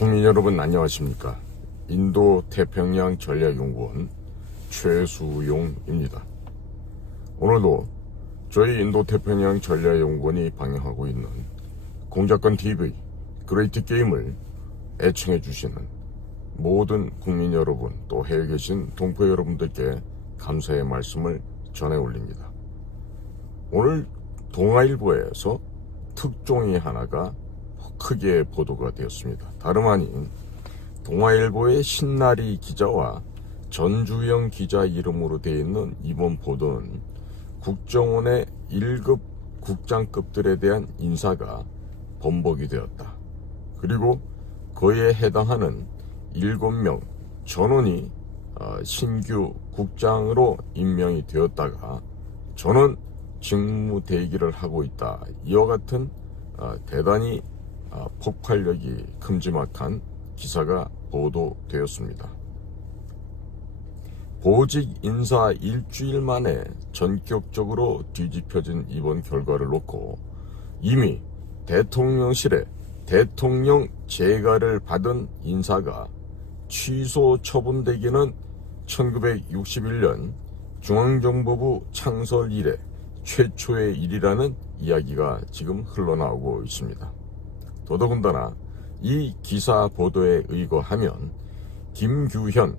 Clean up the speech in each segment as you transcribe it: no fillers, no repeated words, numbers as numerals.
국민 여러분 안녕하십니까. 인도 태평양 전략연구원 최수용입니다. 오늘도 저희 인도 태평양 전략연구원이 방영하고 있는 공작권 TV 그레이트 게임을 애청해 주시는 모든 국민 여러분, 또 해외에 계신 동포 여러분들께 감사의 말씀을 전해 올립니다. 오늘 동아일보에서 특종이 하나가 크게 보도가 되었습니다. 다름 아닌 동아일보의 신나리 기자와 전주영 기자 이름으로 되어 있는 이번 보도는 국정원의 1급 국장급들에 대한 인사가 번복이 되었다. 그리고 그에 해당하는 7명 전원이 신규 국장으로 임명이 되었다가 저는 직무 대기를 하고 있다. 이와 같은 대단히 폭발력이 큼지막한 기사가 보도되었습니다. 보직 인사 일주일 만에 전격적으로 뒤집혀진 이번 결과를 놓고 이미 대통령실에 대통령 재가를 받은 인사가 취소 처분되기는 1961년 중앙정보부 창설 이래 최초의 일이라는 이야기가 지금 흘러나오고 있습니다. 더더군다나 이 기사 보도에 의거하면 김규현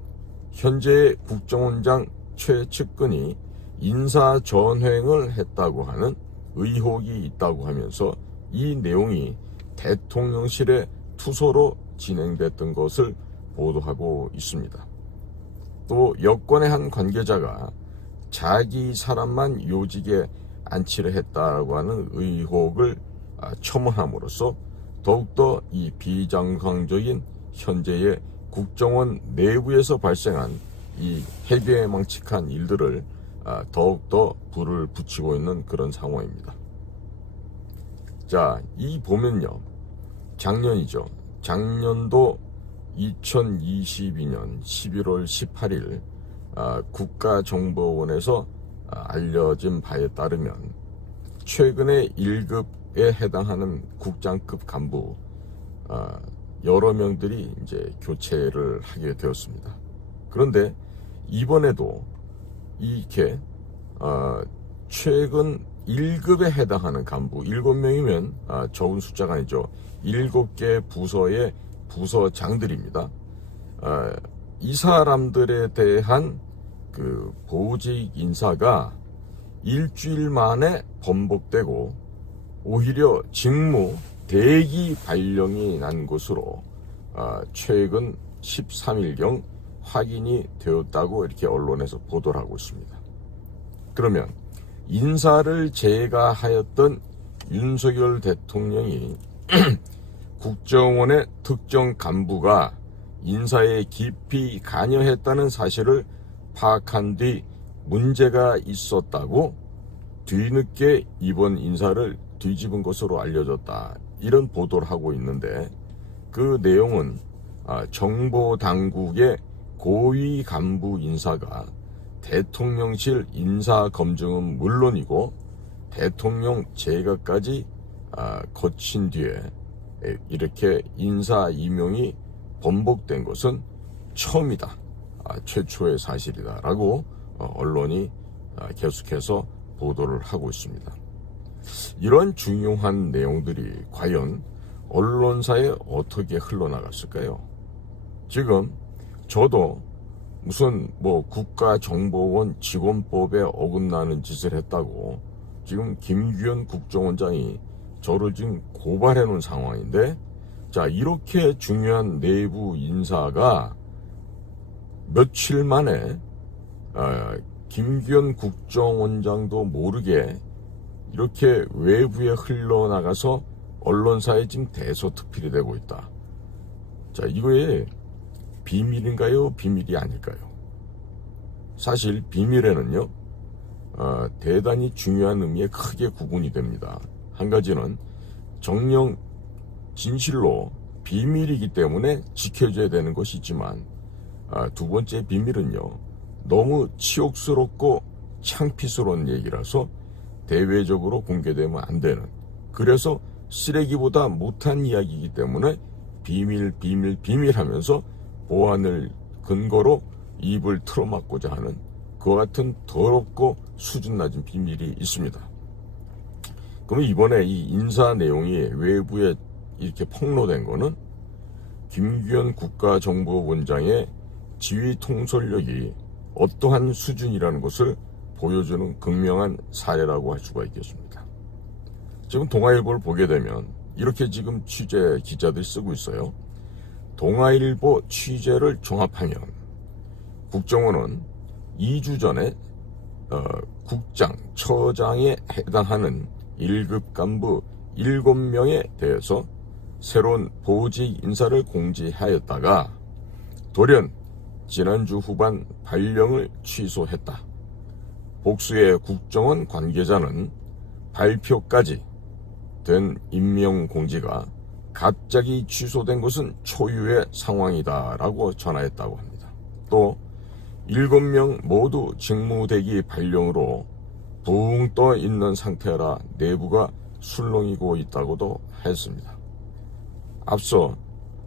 현재 국정원장 최측근이 인사전횡을 했다고 하는 의혹이 있다고 하면서 이 내용이 대통령실의 투소로 진행됐던 것을 보도하고 있습니다. 또 여권의 한 관계자가 자기 사람만 요직에 안치를 했다고 하는 의혹을 첨언함으로써 더욱더 이 비정상적인 현재의 국정원 내부에서 발생한 이 해괴망측한 일들을 더욱더 불을 붙이고 있는 그런 상황입니다. 자, 이 보면요, 작년이죠. 작년도 2022년 11월 18일 국가정보원에서 알려진 바에 따르면 최근에 1급에 해당하는 국장급 간부 여러 명들이 이제 교체를 하게 되었습니다. 그런데 이번에도 이렇게 최근 1급에 해당하는 간부 7명이면 적은 숫자가 아니죠. 7개 부서의 부서장들입니다. 이 사람들에 대한 그 보직 인사가 일주일 만에 번복되고 오히려 직무 대기 발령이 난 것으로 최근 13일경 확인이 되었다고 이렇게 언론에서 보도를 하고 있습니다. 그러면 인사를 재가하였던 윤석열 대통령이 국정원의 특정 간부가 인사에 깊이 관여했다는 사실을 파악한 뒤 문제가 있었다고 뒤늦게 이번 인사를 뒤집은 것으로 알려졌다. 이런 보도를 하고 있는데 그 내용은 정보당국의 고위 간부 인사가 대통령실 인사검증은 물론이고 대통령 재가까지 거친 뒤에 이렇게 인사 임용이 번복된 것은 처음이다. 최초의 사실이다라고 언론이 계속해서 보도를 하고 있습니다. 이런 중요한 내용들이 과연 언론사에 어떻게 흘러나갔을까요? 지금 저도 무슨 국가정보원 직원법에 어긋나는 짓을 했다고 지금 김규현 국정원장이 저를 지금 고발해 놓은 상황인데, 자, 이렇게 중요한 내부 인사가 며칠 만에 김규현 국정원장도 모르게 이렇게 외부에 흘러나가서 언론사에 지금 대서특필이 되고 있다. 자, 이거에 비밀인가요? 비밀이 아닐까요? 사실 비밀에는요, 대단히 중요한 의미에 크게 구분이 됩니다. 한 가지는 정령 진실로 비밀이기 때문에 지켜줘야 되는 것이 있지만, 두 번째 비밀은요, 너무 치욕스럽고 창피스러운 얘기라서 대외적으로 공개되면 안 되는, 그래서 쓰레기보다 못한 이야기이기 때문에 비밀 하면서 보안을 근거로 입을 틀어막고자 하는 그와 같은 더럽고 수준 낮은 비밀이 있습니다. 그럼 이번에 이 인사 내용이 외부에 이렇게 폭로된 거는 김규현 국가정보원장의 지휘 통솔력이 어떠한 수준이라는 것을 보여주는 극명한 사례라고 할 수가 있겠습니다. 지금 동아일보를 보게 되면 이렇게 지금 취재 기자들이 쓰고 있어요. 동아일보 취재를 종합하면 국정원은 2주 전에 국장, 처장에 해당하는 1급 간부 7명에 대해서 새로운 보직 인사를 공지하였다가 돌연 지난주 후반 발령을 취소했다. 복수의 국정원 관계자는 발표까지 된 임명 공지가 갑자기 취소된 것은 초유의 상황이다라고 전하였다고 합니다. 또 7명 모두 직무대기 발령으로 붕 떠 있는 상태라 내부가 술렁이고 있다고도 했습니다. 앞서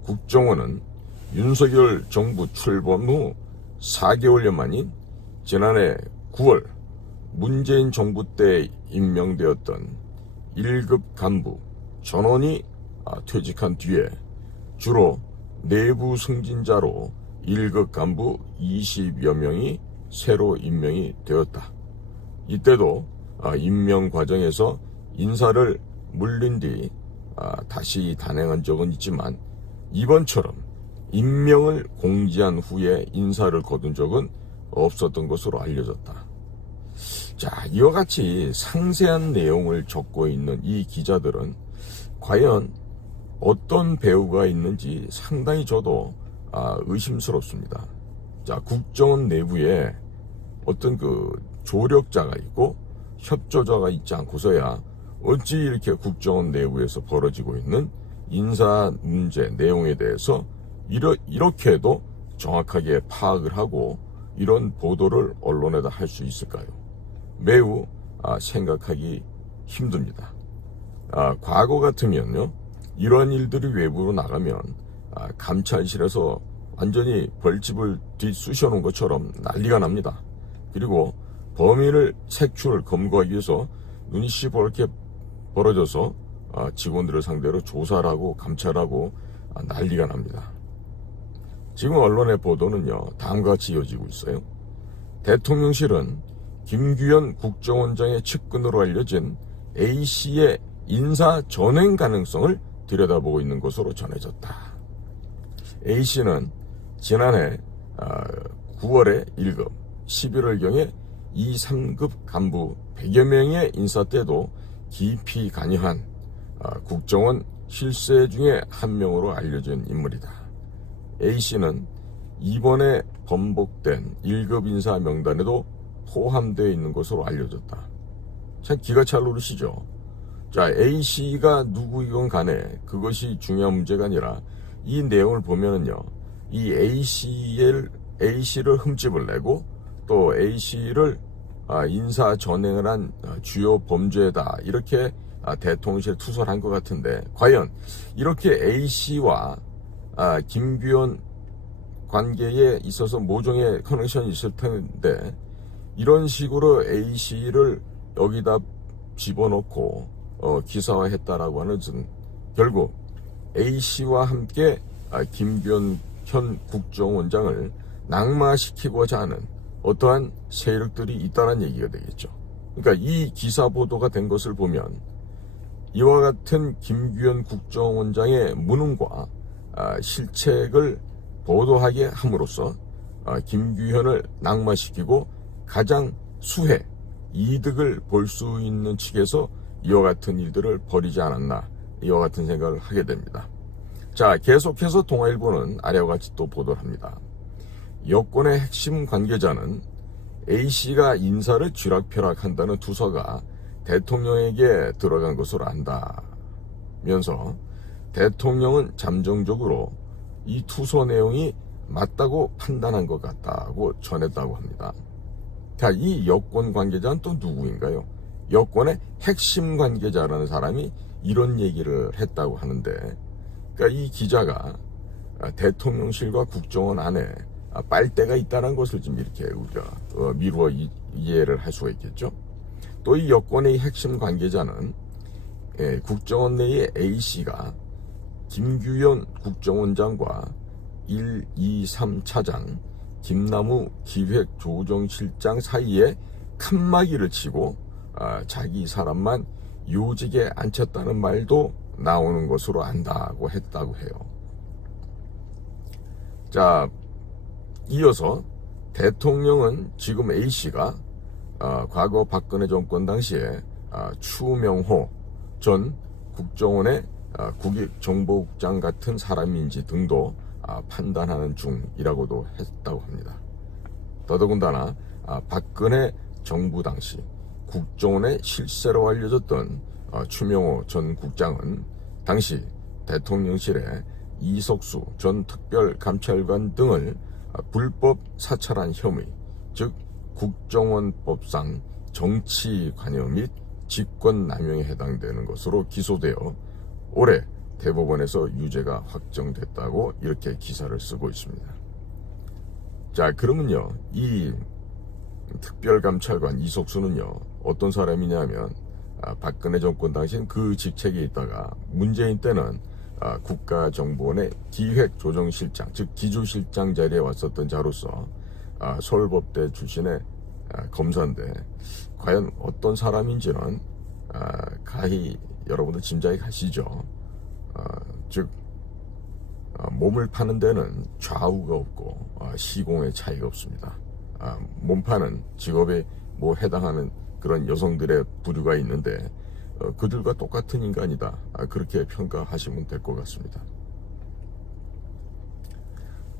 국정원은 윤석열 정부 출범 후 4개월여 만인 지난해 9월 문재인 정부 때 임명되었던 1급 간부 전원이 퇴직한 뒤에 주로 내부 승진자로 1급 간부 20여 명이 새로 임명이 되었다. 이때도 임명 과정에서 인사를 물린 뒤 다시 단행한 적은 있지만 이번처럼 임명을 공지한 후에 인사를 거둔 적은 없었던 것으로 알려졌다. 자, 이와 같이 상세한 내용을 적고 있는 이 기자들은 과연 어떤 배우가 있는지 상당히 저도 의심스럽습니다. 자, 국정원 내부에 어떤 조력자가 있고 협조자가 있지 않고서야 어찌 이렇게 국정원 내부에서 벌어지고 있는 인사 문제 내용에 대해서 이렇게도 정확하게 파악을 하고 이런 보도를 언론에다 할 수 있을까요? 매우 생각하기 힘듭니다. 과거 같으면요, 이러한 일들이 외부로 나가면 감찰실에서 완전히 벌집을 뒤쑤셔 놓은 것처럼 난리가 납니다. 그리고 범인을 색출 검거하기 위해서 눈이 시퍼렇게 벌어져서 직원들을 상대로 조사를 하고 감찰하고 난리가 납니다. 지금 언론의 보도는요, 다음과 같이 이어지고 있어요. 대통령실은 김규현 국정원장의 측근으로 알려진 A씨의 인사 전횡 가능성을 들여다보고 있는 것으로 전해졌다. A씨는 지난해 9월에 1급, 11월경에 2, 3급 간부 100여 명의 인사 때도 깊이 관여한 국정원 실세 중에 한 명으로 알려진 인물이다. A씨는 이번에 번복된 1급 인사 명단에도 포함되어 있는 것으로 알려졌다. 참 기가 찰 노릇이죠. 자, A씨가 누구이건 간에 그것이 중요한 문제가 아니라 이 내용을 보면은요, 이 A씨를 흠집을 내고 또 A씨를 인사 전행을 한 주요 범죄다, 이렇게 대통령실에 투서를 한 것 같은데, 과연 이렇게 A씨와 김규현 관계에 있어서 모종의 커넥션이 있을 텐데 이런 식으로 A씨를 여기다 집어넣고 기사화했다라고 하는 것은 결국 A씨와 함께 김규현 현 국정원장을 낙마시키고자 하는 어떠한 세력들이 있다는 얘기가 되겠죠. 그러니까 이 기사 보도가 된 것을 보면 이와 같은 김규현 국정원장의 무능과 실책을 보도하게 함으로써 김규현을 낙마시키고 가장 수혜, 이득을 볼 수 있는 측에서 이와 같은 일들을 벌이지 않았나, 이와 같은 생각을 하게 됩니다. 자, 계속해서 동아일보는 아래와 같이 또 보도를 합니다. 여권의 핵심 관계자는 A씨가 인사를 쥐락펴락한다는 투서가 대통령에게 들어간 것으로 안다면서 대통령은 잠정적으로 이 투서 내용이 맞다고 판단한 것 같다고 전했다고 합니다. 자, 이 여권 관계자는 또 누구인가요? 여권의 핵심 관계자라는 사람이 이런 얘기를 했다고 하는데, 그러니까 이 기자가 대통령실과 국정원 안에 빨대가 있다는 것을 좀 이렇게 우리가 미루어 이해를 할 수가 있겠죠. 또 이 여권의 핵심 관계자는 국정원 내의 A씨가 김규현 국정원장과 1, 2, 3차장 김남우 기획조정실장 사이에 칸막이를 치고 자기 사람만 요직에 앉혔다는 말도 나오는 것으로 안다고 했다고 해요. 자, 이어서 대통령은 지금 A씨가 과거 박근혜 정권 당시에 추명호 전 국정원의 국익정보국장 같은 사람인지 등도 판단하는 중이라고도 했다고 합니다. 더더군다나 박근혜 정부 당시 국정원의 실세로 알려졌던 추명호 전 국장은 당시 대통령실에 이석수 전 특별감찰관 등을 불법 사찰한 혐의, 즉 국정원법상 정치관여 및 직권남용에 해당되는 것으로 기소되어 올해 대법원에서 유죄가 확정됐다고 이렇게 기사를 쓰고 있습니다. 자, 그러면요, 이 특별감찰관 이석수는요 어떤 사람이냐면 박근혜 정권 당시엔 그 직책에 있다가 문재인 때는 국가정보원의 기획조정실장, 즉 기조실장 자리에 왔었던 자로서 서울법대 출신의 검사인데 과연 어떤 사람인지는 가히 여러분들 짐작이 가시죠. 즉 몸을 파는 데는 좌우가 없고 시공의 차이가 없습니다. 몸파는 직업에 뭐 해당하는 그런 여성들의 부류가 있는데 그들과 똑같은 인간이다, 그렇게 평가하시면 될 것 같습니다.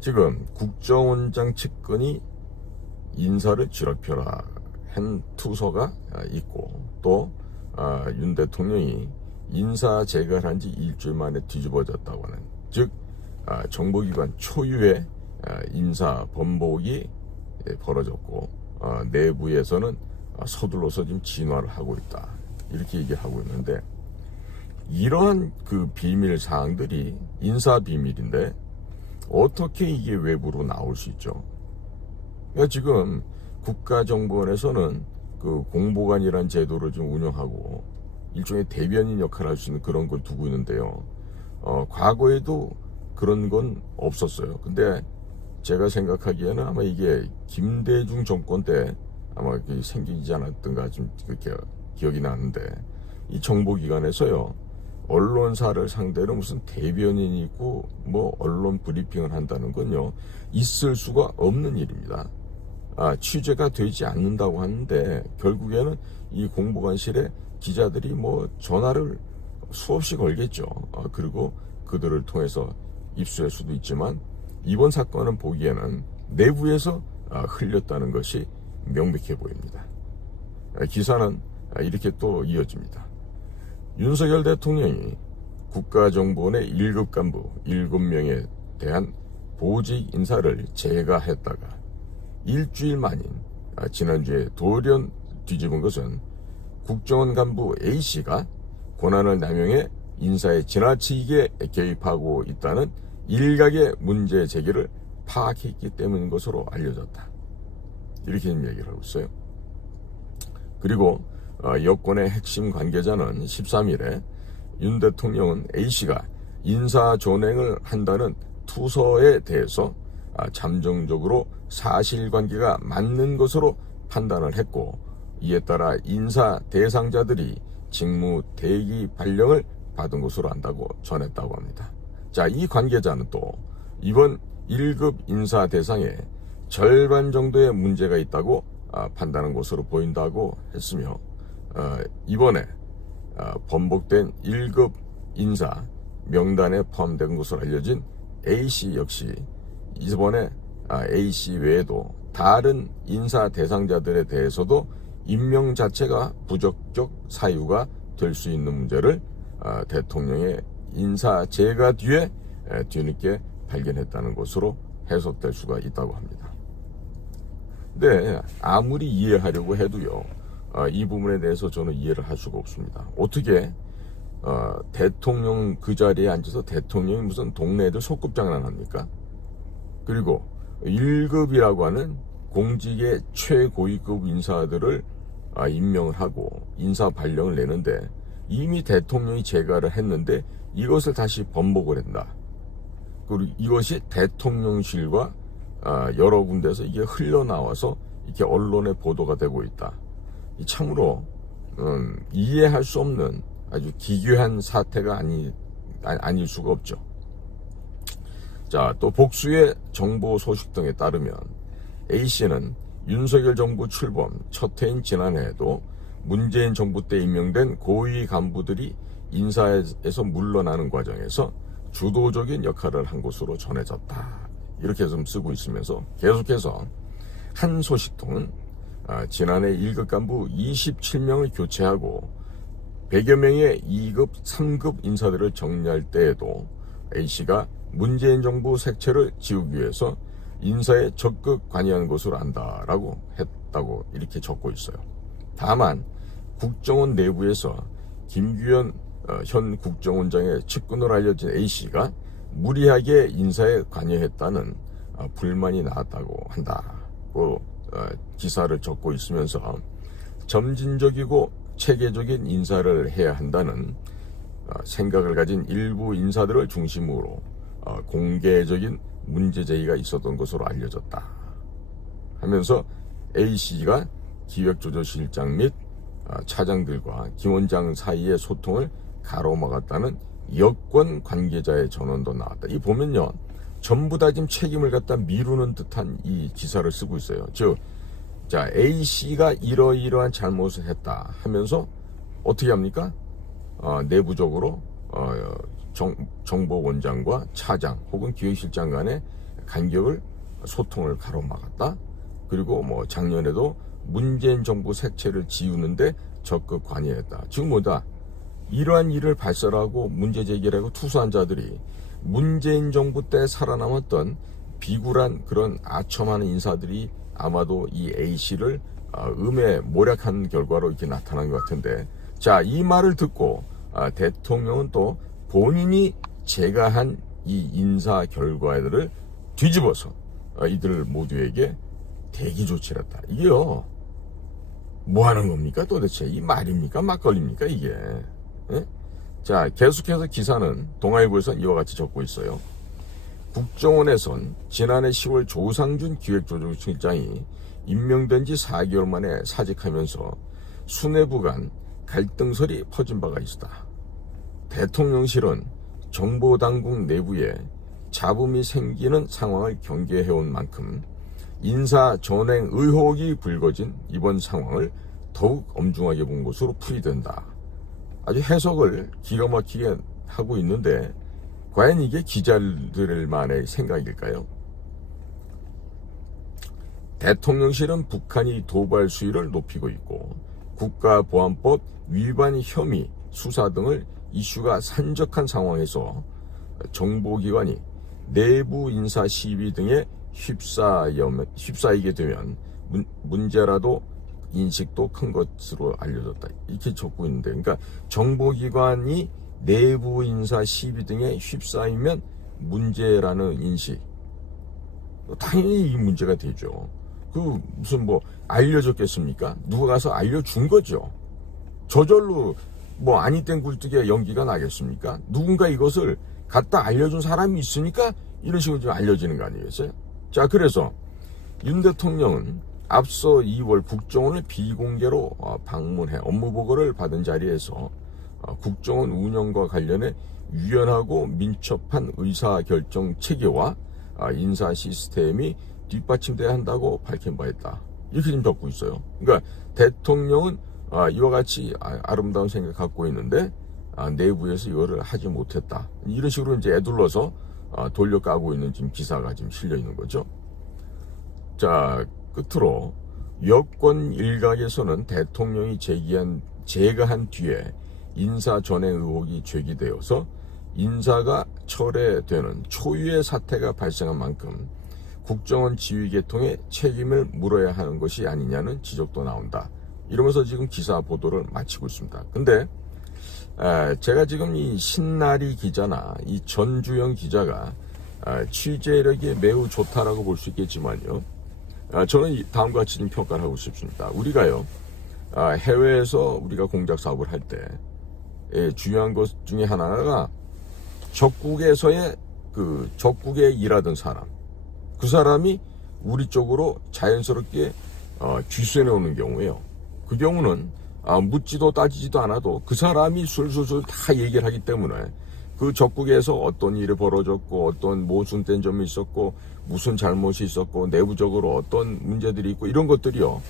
지금 국정원장 측근이 인사를 뒤럽혀라 한 투서가 있고 또 윤 대통령이 인사 재가를 한 지 일주일 만에 뒤집어졌다고 하는, 즉 정보기관 초유의 인사 번복이 벌어졌고 내부에서는 서둘러서 지금 진화를 하고 있다, 이렇게 얘기하고 있는데, 이러한 그 비밀 사항들이 인사 비밀인데 어떻게 이게 외부로 나올 수 있죠? 그러니까 지금 국가정보원에서는 그 공보관이라는 제도를 좀 운영하고 일종의 대변인 역할을 할 수 있는 그런 걸 두고 있는데요. 과거에도 그런 건 없었어요. 근데 제가 생각하기에는 아마 이게 김대중 정권 때 아마 생기지 않았던가 좀 그렇게 기억이 나는데, 이 정보기관에서요 언론사를 상대로 무슨 대변인이 있고 뭐 언론 브리핑을 한다는 건요 있을 수가 없는 일입니다. 취재가 되지 않는다고 하는데 결국에는 이 공보관실에 기자들이 뭐 전화를 수없이 걸겠죠. 그리고 그들을 통해서 입수할 수도 있지만 이번 사건은 보기에는 내부에서 흘렸다는 것이 명백해 보입니다. 기사는 이렇게 또 이어집니다. 윤석열 대통령이 국가정보원의 1급 간부 7명에 대한 보직 인사를 재가했다가 일주일 만인 지난주에 돌연 뒤집은 것은 국정원 간부 A씨가 권한을 남용해 인사에 지나치게 개입하고 있다는 일각의 문제 제기를 파악했기 때문인 것으로 알려졌다, 이렇게 얘기를 하고 있어요. 그리고 여권의 핵심 관계자는 13일에 윤 대통령은 A씨가 인사존행을 한다는 투서에 대해서 잠정적으로 사실관계가 맞는 것으로 판단을 했고, 이에 따라 인사 대상자들이 직무 대기 발령을 받은 것으로 안다고 전했다고 합니다. 자, 이 관계자는 또 이번 1급 인사 대상에 절반 정도의 문제가 있다고 판단한 것으로 보인다고 했으며, 이번에 번복된 1급 인사 명단에 포함된 것으로 알려진 A씨 역시 이번에 A씨 외에도 다른 인사 대상자들에 대해서도 임명 자체가 부적격 사유가 될 수 있는 문제를 대통령의 인사 재가 뒤에 뒤늦게 발견했다는 것으로 해석될 수가 있다고 합니다. 근데 아무리 이해하려고 해도요 이 부분에 대해서 저는 이해를 할 수가 없습니다. 어떻게 대통령 그 자리에 앉아서 대통령이 무슨 동네 애들 소꿉장난 합니까? 그리고 1급이라고 하는 공직의 최고위급 인사들을 임명을 하고 인사 발령을 내는데 이미 대통령이 재가를 했는데 이것을 다시 번복을 한다. 그리고 이것이 대통령실과 여러 군데서 이게 흘러나와서 이렇게 언론에 보도가 되고 있다. 참으로 이해할 수 없는 아주 기괴한 사태가 아닐 수가 없죠. 자, 또 복수의 정보 소식 등에 따르면 A씨는 윤석열 정부 출범 첫 해인 지난해에도 문재인 정부 때 임명된 고위 간부들이 인사에서 물러나는 과정에서 주도적인 역할을 한 것으로 전해졌다. 이렇게 좀 쓰고 있으면서 계속해서 한 소식통은 지난해 1급 간부 27명을 교체하고 100여 명의 2급, 3급 인사들을 정리할 때에도 A씨가 문재인 정부 색채를 지우기 위해서 인사에 적극 관여한 것으로 안다라고 했다고 이렇게 적고 있어요. 다만 국정원 내부에서 김규현 현 국정원장의 측근으로 알려진 A씨가 무리하게 인사에 관여했다는 불만이 나왔다고 한다고 기사를 적고 있으면서 점진적이고 체계적인 인사를 해야 한다는 생각을 가진 일부 인사들을 중심으로 공개적인 문제 제기가 있었던 것으로 알려졌다 하면서 A씨가 기획조정실장 및 차장들과 김 원장 사이의 소통을 가로막았다는 여권 관계자의 전언도 나왔다. 이 보면요, 전부 다 지금 책임을 갖다 미루는 듯한 이 기사를 쓰고 있어요. 즉, 자, A씨가 이러이러한 잘못을 했다 하면서 어떻게 합니까? 내부적으로 정보원장과 차장 혹은 기획실장 간의 간격을 소통을 가로막았다. 그리고 뭐 작년에도 문재인 정부 색채를 지우는데 적극 관여했다. 지금 뭐다? 이러한 일을 발설하고 문제 제기를 하고 투수한 자들이 문재인 정부 때 살아남았던 비굴한 그런 아첨하는 인사들이 아마도 이 A씨를 음에 모략한 결과로 이렇게 나타난 것 같은데, 자, 이 말을 듣고 대통령은 또 본인이 제가한 이 인사 결과들을 뒤집어서 이들 모두에게 대기 조치를 했다. 이게요, 뭐 하는 겁니까 도대체? 이 말입니까 막걸리입니까 이게? 예? 자, 계속해서 기사는 동아일보에서는 이와 같이 적고 있어요. 국정원에선 지난해 10월 조상준 기획조정실장이 임명된 지 4개월 만에 사직하면서 수뇌부 간 갈등설이 퍼진 바가 있다. 대통령실은 정보당국 내부에 잡음이 생기는 상황을 경계해온 만큼 인사 전횡 의혹이 불거진 이번 상황을 더욱 엄중하게 본 것으로 풀이된다. 아주 해석을 기가 막히게 하고 있는데 과연 이게 기자들만의 생각일까요? 대통령실은 북한이 도발 수위를 높이고 있고 국가보안법 위반 혐의 수사 등을 이슈가 산적한 상황에서 정보기관이 내부 인사 시비 등에 휩싸이게 되면 문제라도 인식도 큰 것으로 알려졌다. 이렇게 적고 있는데, 그러니까 정보기관이 내부 인사 시비 등에 휩싸이면 문제라는 인식, 당연히 이 문제가 되죠. 그 무슨 뭐 알려졌겠습니까? 누가 가서 알려준 거죠. 저절로 뭐 아니 땐 굴뚝에 연기가 나겠습니까? 누군가 이것을 갖다 알려준 사람이 있으니까 이런 식으로 좀 알려지는 거 아니겠어요? 자, 그래서 윤 대통령은 앞서 2월 국정원을 비공개로 방문해 업무보고를 받은 자리에서 국정원 운영과 관련해 유연하고 민첩한 의사결정 체계와 인사 시스템이 뒷받침돼야 한다고 밝힌 바 있다. 이렇게 좀 적고 있어요. 그러니까 대통령은 이와 같이 아름다운 생각을 갖고 있는데 내부에서 이거를 하지 못했다. 이런 식으로 이제 애둘러서 돌려까고 있는 지금 기사가 지금 실려 있는 거죠. 자, 끝으로 여권 일각에서는 대통령이 제거한 뒤에 인사 전횡 의혹이 제기되어서 인사가 철회되는 초유의 사태가 발생한 만큼 국정원 지휘 계통에 책임을 물어야 하는 것이 아니냐는 지적도 나온다. 이러면서 지금 기사 보도를 마치고 있습니다. 근데 제가 지금 이 신나리 기자나 이 전주영 기자가 취재력이 매우 좋다라고 볼 수 있겠지만요. 저는 다음과 같이 좀 평가를 하고 싶습니다. 우리가요, 해외에서 우리가 공작 사업을 할 때 중요한 것 중에 하나가 적국에서의 그 적국에 일하던 사람, 그 사람이 우리 쪽으로 자연스럽게 귀순해 오는 경우에요. 그 경우는 묻지도 따지지도 않아도 그 사람이 술술술 다 얘기를 하기 때문에 그 적국에서 어떤 일이 벌어졌고 어떤 모순된 점이 있었고 무슨 잘못이 있었고 내부적으로 어떤 문제들이 있고 이런 것들이요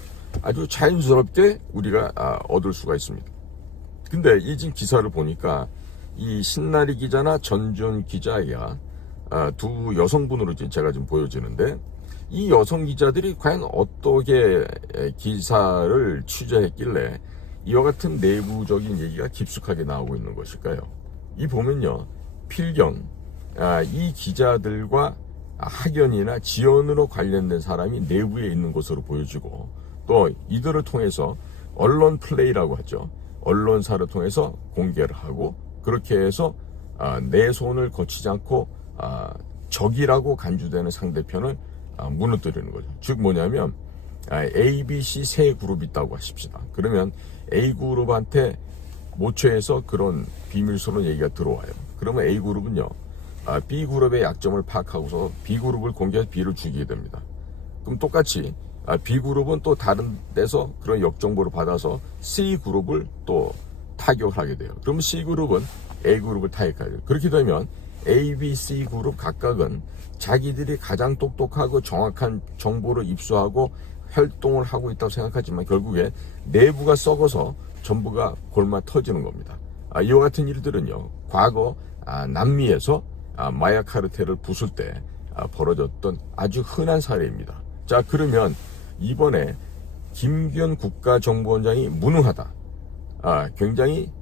아주 자연스럽게 우리가 얻을 수가 있습니다. 근데 이 지금 기사를 보니까 이 신나리 기자나 전준 기자가 두 여성분으로 제가 지금 보여지는데 이 여성 기자들이 과연 어떻게 기사를 취재했길래 이와 같은 내부적인 얘기가 깊숙하게 나오고 있는 것일까요? 이 보면요, 필경 이 기자들과 학연이나 지연으로 관련된 사람이 내부에 있는 것으로 보여지고 또 이들을 통해서 언론 플레이라고 하죠. 언론사를 통해서 공개를 하고 그렇게 해서 내 손을 거치지 않고 적이라고 간주되는 상대편을 무너뜨리는 거죠. 즉 뭐냐면 A, B, C 세 그룹이 있다고 하십시다. 그러면 A그룹한테 모처에서 그런 비밀스러운 얘기가 들어와요. 그러면 A그룹은요 B그룹의 약점을 파악하고서 B그룹을 공개해서 B를 죽이게 됩니다. 그럼 똑같이 B그룹은 또 다른 데서 그런 역정보를 받아서 C그룹을 또 타격을 하게 돼요. 그러면 C그룹은 A그룹을 타격하죠. 그렇게 되면 A, B, C 그룹 각각은 자기들이 가장 똑똑하고 정확한 정보를 입수하고 활동을 하고 있다고 생각하지만 결국에 내부가 썩어서 전부가 골마 터지는 겁니다. 이와 같은 일들은요 과거 남미에서 마약 카르텔을 부술 때 벌어졌던 아주 흔한 사례입니다. 자, 그러면 이번에 김규현 국가정보원장이 무능하다, 굉장히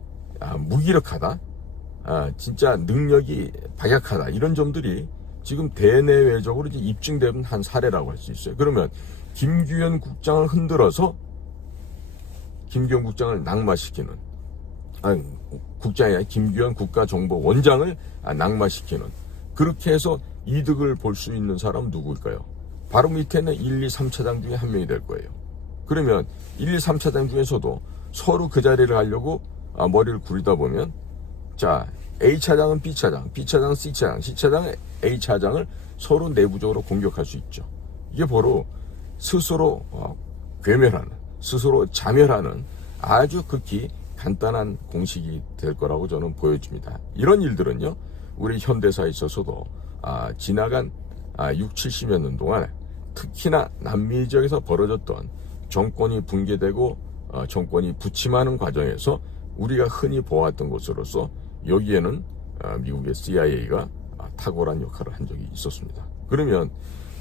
무기력하다, 진짜 능력이 박약하다, 이런 점들이 지금 대내외적으로 이제 입증된 한 사례라고 할 수 있어요. 그러면 김규현 국장을 흔들어서 김규현 국장을 낙마시키는, 국장이 아니라 김규현 국가정보원장을 낙마시키는, 그렇게 해서 이득을 볼 수 있는 사람은 누구일까요? 바로 밑에는 1, 2, 3차장 중에 한 명이 될 거예요. 그러면 1, 2, 3차장 중에서도 서로 그 자리를 하려고 머리를 굴리다 보면 자, A차장은 B차장, B차장은 C차장, C차장은 A차장을 서로 내부적으로 공격할 수 있죠. 이게 바로 스스로 괴멸하는, 스스로 자멸하는 아주 극히 간단한 공식이 될 거라고 저는 보여집니다. 이런 일들은요 우리 현대사에 있어서도 지나간 6, 70여 년 동안 특히나 남미 지역에서 벌어졌던 정권이 붕괴되고 정권이 부침하는 과정에서 우리가 흔히 보았던 것으로서 여기에는 미국의 CIA가 탁월한 역할을 한 적이 있었습니다. 그러면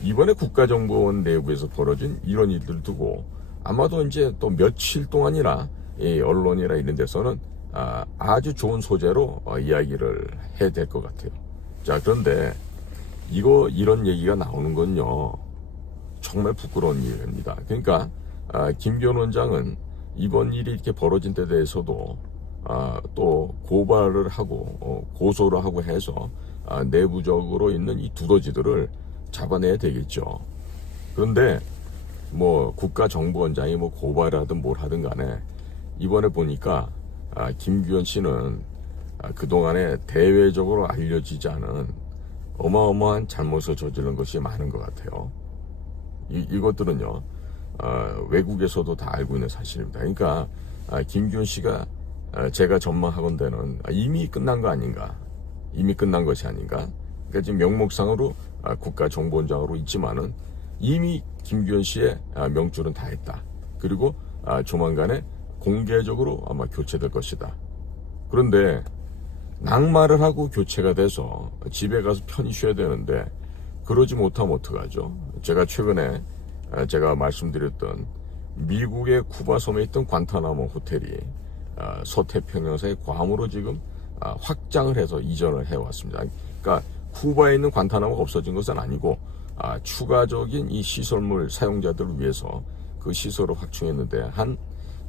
이번에 국가정보원 내부에서 벌어진 이런 일들을 두고 아마도 이제 또 며칠 동안이나 언론이나 이런 데서는 아주 좋은 소재로 이야기를 해야 될 것 같아요. 자, 그런데 이런 얘기가 나오는 건요 정말 부끄러운 일입니다. 그러니까 김규현 원장은 이번 일이 이렇게 벌어진 데 대해서도 또 고발을 하고 고소를 하고 해서 내부적으로 있는 이 두더지들을 잡아내야 되겠죠. 그런데 뭐 국가정보원장이 뭐 고발하든 뭘 하든 간에 이번에 보니까 김규현 씨는 그동안에 대외적으로 알려지지 않은 어마어마한 잘못을 저지른 것이 많은 것 같아요. 이것들은요 외국에서도 다 알고 있는 사실입니다. 그러니까 김규현 씨가 제가 전망하건대는 이미 끝난 거 아닌가, 이미 끝난 것이 아닌가. 그러니까 지금 명목상으로 국가정보원장으로 있지만은 이미 김규현 씨의 명줄은 다 했다. 그리고 조만간에 공개적으로 아마 교체될 것이다. 그런데 낙마를 하고 교체가 돼서 집에 가서 편히 쉬어야 되는데 그러지 못하면 어떡하죠? 제가 최근에 제가 말씀드렸던 미국의 쿠바 섬에 있던 관타나모 호텔이 서태평양사의 괌으로 지금 확장을 해서 이전을 해왔습니다. 그러니까 쿠바에 있는 관타나모가 없어진 것은 아니고 추가적인 이 시설물 사용자들을 위해서 그 시설을 확충했는데 한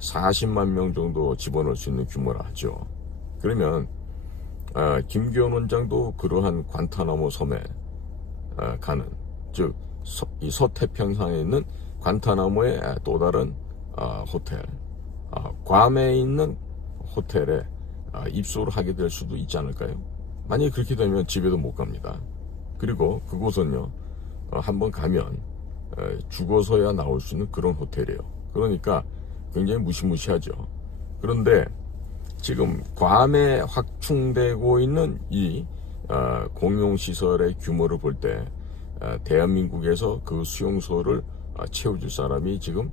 40만 명 정도 집어넣을 수 있는 규모라 하죠. 그러면 김기현 원장도 그러한 관타나모 섬에 가는, 즉 이 서태평양에 있는 관타나모의 또 다른 호텔, 괌에 있는 호텔에 입소를 하게 될 수도 있지 않을까요? 만약에 그렇게 되면 집에도 못 갑니다. 그리고 그곳은요, 한번 가면 죽어서야 나올 수 있는 그런 호텔이에요. 그러니까 굉장히 무시무시하죠. 그런데 지금 괌에 확충되고 있는 이 공용시설의 규모를 볼 때 대한민국에서 그 수용소를 채워줄 사람이 지금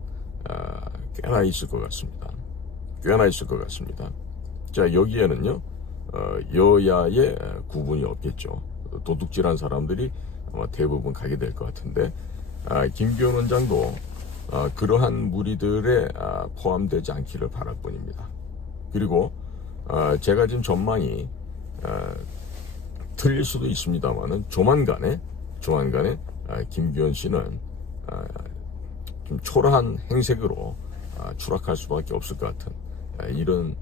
꽤나 있을 것 같습니다. 꽤나 있을 것 같습니다. 자, 여기에는요, 여야의 구분이 없겠죠. 도둑질한 사람들이 대부분 가게 될 것 같은데, 김기현 원장도 그러한 무리들에 포함되지 않기를 바랄 뿐입니다. 그리고 제가 지금 전망이 틀릴 수도 있습니다만은 조만간에 김기현 씨는 좀 초라한 행색으로 추락할 수밖에 없을 것 같은 이런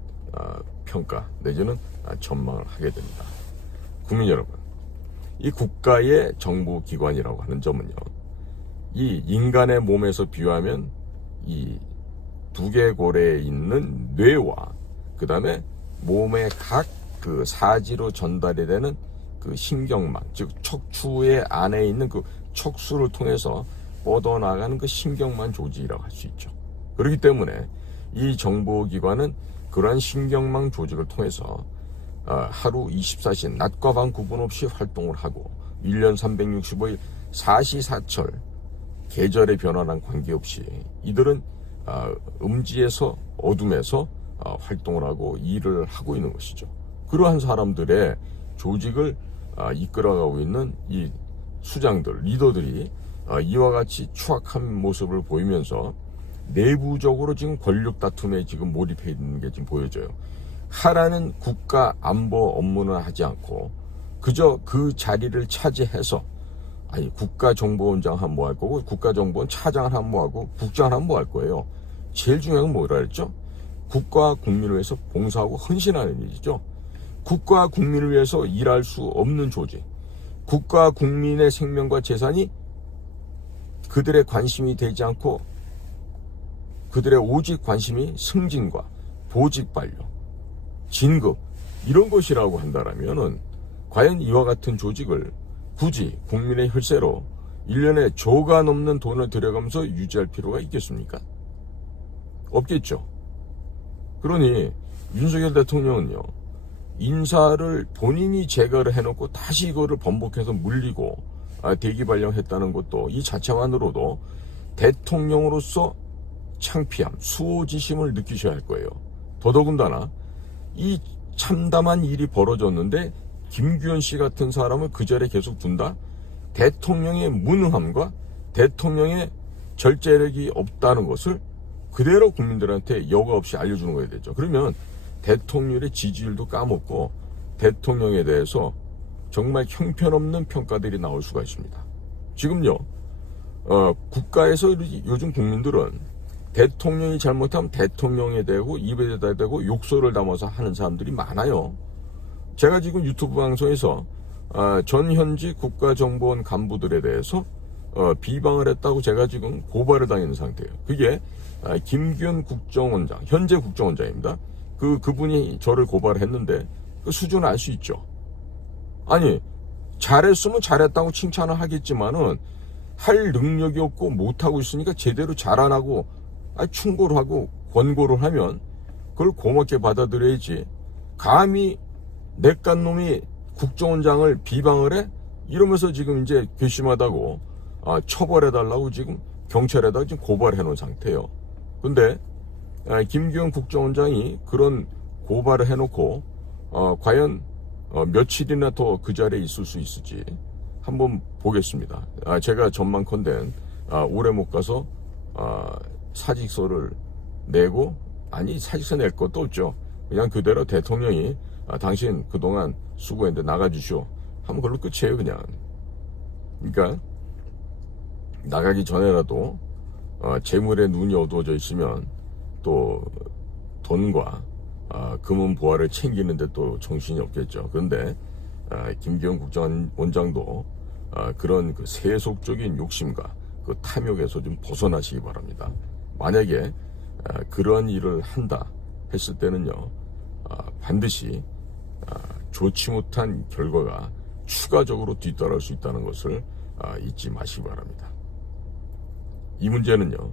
평가 내지는 전망을 하게 됩니다. 국민 여러분, 이 국가의 정보기관이라고 하는 점은요, 이 인간의 몸에서 비유하면 이 두개골에 있는 뇌와 그 다음에 몸의 각 그 사지로 전달이 되는 그 신경망, 즉 척추의 안에 있는 그 척수를 통해서 뻗어나가는 그 신경망 조직이라고 할 수 있죠. 그렇기 때문에 이 정보기관은 그러한 신경망 조직을 통해서 하루 24시 낮과 밤 구분 없이 활동을 하고 1년 365일 사시사철 계절의 변화랑 관계없이 이들은 음지에서 어둠에서 활동을 하고 일을 하고 있는 것이죠. 그러한 사람들의 조직을 이끌어가고 있는 이 수장들, 리더들이 이와 같이 추악한 모습을 보이면서 내부적으로 지금 권력 다툼에 지금 몰입해 있는 게 지금 보여져요. 하라는 국가 안보 업무는 하지 않고 그저 그 자리를 차지해서, 아니 국가정보원장 하면 뭐 할 거고, 국가정보원 차장을 하면 뭐 하고, 국장을 하면 뭐 할 거예요. 제일 중요한 건 뭐라 했죠? 국가와 국민을 위해서 봉사하고 헌신하는 일이죠. 국가와 국민을 위해서 일할 수 없는 조직, 국가와 국민의 생명과 재산이 그들의 관심이 되지 않고 그들의 오직 관심이 승진과 보직 반려, 진급 이런 것이라고 한다면은 과연 이와 같은 조직을 굳이 국민의 혈세로 1년에 조가 넘는 돈을 들여가면서 유지할 필요가 있겠습니까? 없겠죠. 그러니 윤석열 대통령은요, 인사를 본인이 제거를 해놓고 다시 이거를 번복해서 물리고 대기 발령했다는 것도 이 자체만으로도 대통령으로서 창피함, 수호지심을 느끼셔야 할 거예요. 더더군다나 이 참담한 일이 벌어졌는데 김규현 씨 같은 사람을 그 자리에 계속 둔다? 대통령의 무능함과 대통령의 절제력이 없다는 것을 그대로 국민들한테 여과 없이 알려주는 거야 되죠. 그러면 대통령의 지지율도 까먹고 대통령에 대해서 정말 형편없는 평가들이 나올 수가 있습니다. 지금요, 국가에서 요즘 국민들은 대통령이 잘못하면 대통령에 대고 입에 대고 욕설을 담아서 하는 사람들이 많아요. 제가 지금 유튜브 방송에서 전현직 국가정보원 간부들에 대해서 비방을 했다고 제가 지금 고발을 당했는 상태예요. 그게 김기현 국정원장, 현재 국정원장입니다. 그분이 저를 고발했는데 그 수준을 알 수 있죠. 아니, 잘했으면 잘했다고 칭찬을 하겠지만은 할 능력이 없고 못하고 있으니까 제대로 잘 안 하고 충고를 하고 권고를 하면 그걸 고맙게 받아들여야지. 감히 내깐 놈이 국정원장을 비방을 해? 이러면서 지금 이제 괘씸하다고 처벌해달라고 지금 경찰에다 지금 고발해 놓은 상태예요. 근데 김기현 국정원장이 그런 고발을 해놓고 과연 며칠이나 더 그 자리에 있을 수 있을지 한번 보겠습니다. 제가 전망컨대 오래 못 가서 사직서를 내고, 아니 사직서 낼 것도 없죠. 그냥 그대로 대통령이 당신 그동안 수고했는데 나가주시오 하면 그걸로 끝이에요. 그냥. 그러니까 나가기 전에라도 재물에 눈이 어두워져 있으면 또 돈과 금은 보화를 챙기는데 또 정신이 없겠죠. 그런데 김기현 국정원장도 그런 그 세속적인 욕심과 그 탐욕에서 좀 벗어나시기 바랍니다. 만약에 그러한 일을 한다 했을 때는요, 반드시 좋지 못한 결과가 추가적으로 뒤따라올 수 있다는 것을 잊지 마시기 바랍니다. 이 문제는요,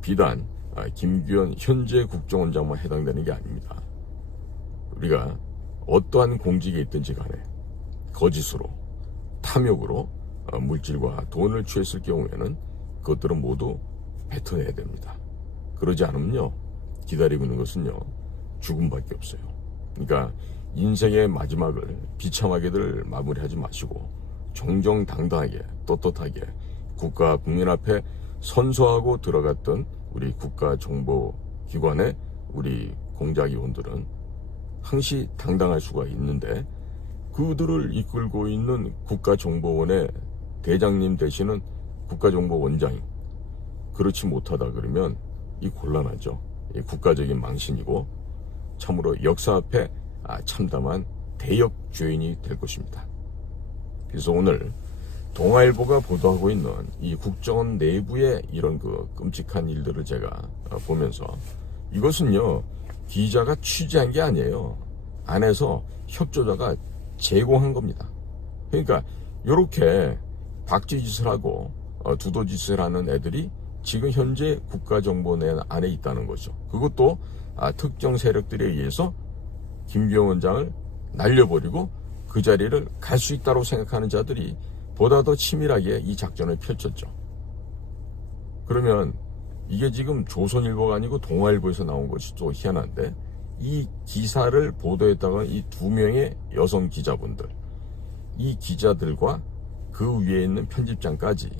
비단 김기현 현재 국정원장만 해당되는 게 아닙니다. 우리가 어떠한 공직에 있든지 간에 거짓으로, 탐욕으로 물질과 돈을 취했을 경우에는 그것들은 모두 뱉어내야 됩니다. 그러지 않으면요, 기다리고 있는 것은요, 죽음밖에 없어요. 그러니까 인생의 마지막을 비참하게들 마무리하지 마시고 정정당당하게 떳떳하게 국가 국민 앞에 선서하고 들어갔던 우리 국가정보기관의 우리 공작위원들은 항시 당당할 수가 있는데, 그들을 이끌고 있는 국가정보원의 대장님 되시는 국가정보원장이 그렇지 못하다 그러면 이 곤란하죠. 이 국가적인 망신이고 참으로 역사 앞에 참담한 대역죄인이 될 것입니다. 그래서 오늘 동아일보가 보도하고 있는 이 국정원 내부의 이런 그 끔찍한 일들을 제가 보면서, 이것은요, 기자가 취재한 게 아니에요. 안에서 협조자가 제공한 겁니다. 그러니까 이렇게 박쥐짓을 하고 두더짓을 하는 애들이 지금 현재 국가정보원 안에 있다는 거죠. 그것도 특정 세력들에 의해서 김기현 원장을 날려버리고 그 자리를 갈 수 있다고 생각하는 자들이 보다 더 치밀하게 이 작전을 펼쳤죠. 그러면 이게 지금 조선일보가 아니고 동아일보에서 나온 것이 또 희한한데, 이 기사를 보도했다가 이 2명의 여성 기자분들, 이 기자들과 그 위에 있는 편집장까지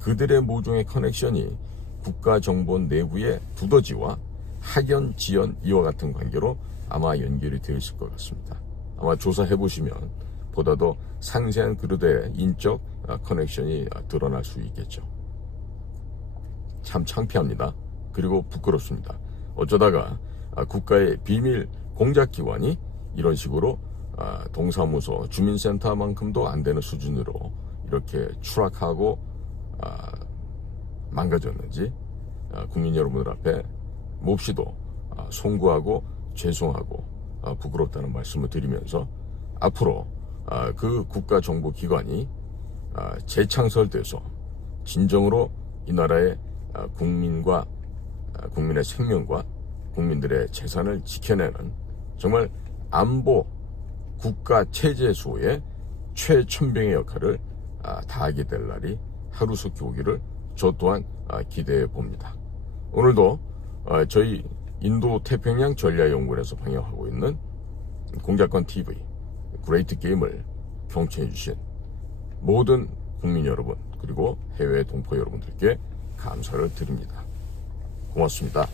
그들의 모종의 커넥션이 국가정보원 내부의 두더지와 학연, 지연 이와 같은 관계로 아마 연결이 되어 있을 것 같습니다. 아마 조사해보시면 보다 더 상세한 그들의 인적 커넥션이 드러날 수 있겠죠. 참 창피합니다. 그리고 부끄럽습니다. 어쩌다가 국가의 비밀 공작기관이 이런 식으로 동사무소, 주민센터만큼도 안 되는 수준으로 이렇게 추락하고 망가졌는지 국민 여러분들 앞에 몹시도 송구하고 죄송하고 부끄럽다는 말씀을 드리면서, 앞으로 그 국가정보기관이 재창설돼서 진정으로 이 나라의 국민과 국민의 생명과 국민들의 재산을 지켜내는 정말 안보 국가체제소의 최천병의 역할을 다하게 될 날이 하루속히 오기를 저 또한 기대해 봅니다. 오늘도 저희 인도 태평양 전략연구원에서 방영하고 있는 공작권 TV 그레이트 게임을 경청해 주신 모든 국민 여러분, 그리고 해외 동포 여러분들께 감사를 드립니다. 고맙습니다.